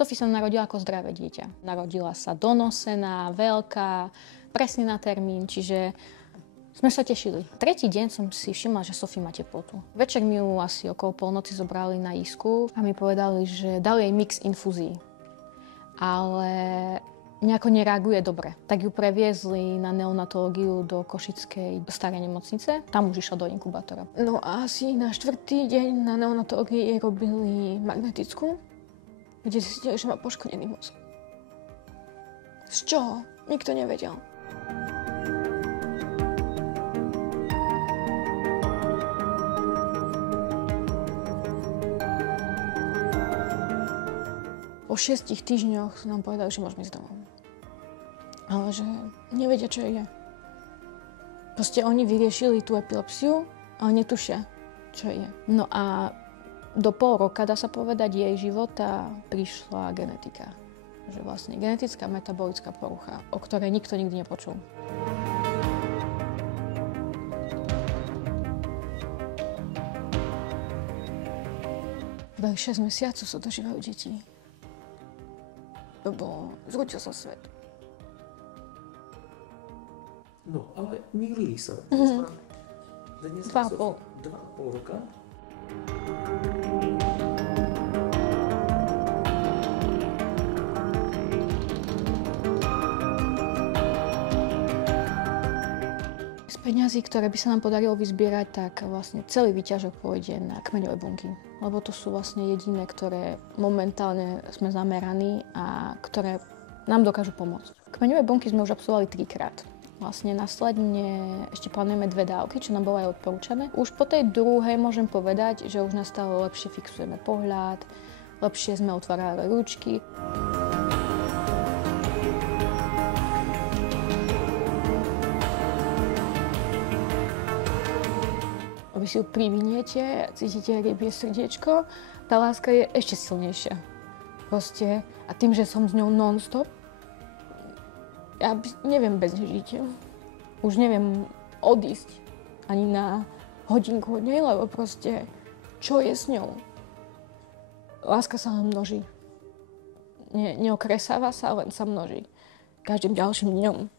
Sofie sa narodila ako zdravé dieťa. Narodila sa donosená, veľká, presne na termín, čiže sme sa tešili. Tretí deň som si všimla, že Sofie má teplotu. Večer mi ju asi okolo polnoci zobrali na isku a mi povedali, že dali jej mix infúzií. Ale nejako nereaguje dobre. Tak ju previezli na neonatológiu do Košickej starej nemocnice. Tam už išla do inkubátora. No a asi na 4. deň na neonatológii jej robili magnetickú, kde zistili, že má poškodený mozog. Z čoho? Nikto nevedel. Po 6 týždňoch nám povedali, že môžeme ísť domov. Ale že nevedia, čo je. Proste oni vyriešili tú epilepsiu, ale netušia, čo je. No a do pol roka, dá sa povedať, jej života prišla genetika. Že vlastne genetická metabolická porucha, o ktorej nikto nikdy nepočul. Dali 6 mesiacov sa dožívajú deti. Lebo zrútil sa svet. No, ale mýlili sa. Dnes 2,5 roka. Z peňazí, ktoré by sa nám podarilo vyzbierať, tak vlastne celý výťažok pôjde na kmeňové bunky. Lebo to sú vlastne jediné, ktoré momentálne sme zameraní a ktoré nám dokážu pomôcť. Kmeňové bunky sme už absolvovali 3-krát. Vlastne následne ešte plánujeme 2 dávky, čo nám bolo aj odporúčané. Už po tej druhej môžem povedať, že už nastalo lepšie fixujeme pohľad, lepšie sme otvárali ručky. Vy si ju priviniete, cítite, jak jej bije srdiečko, tá láska je ešte silnejšia. Proste, a tým, že som s ňou non-stop, ja neviem bez nej žiť. Už neviem odísť ani na hodinku od nej, lebo proste, čo je s ňou? Láska sa len množí. Neokresáva sa, len sa množí. Každým ďalším dňom.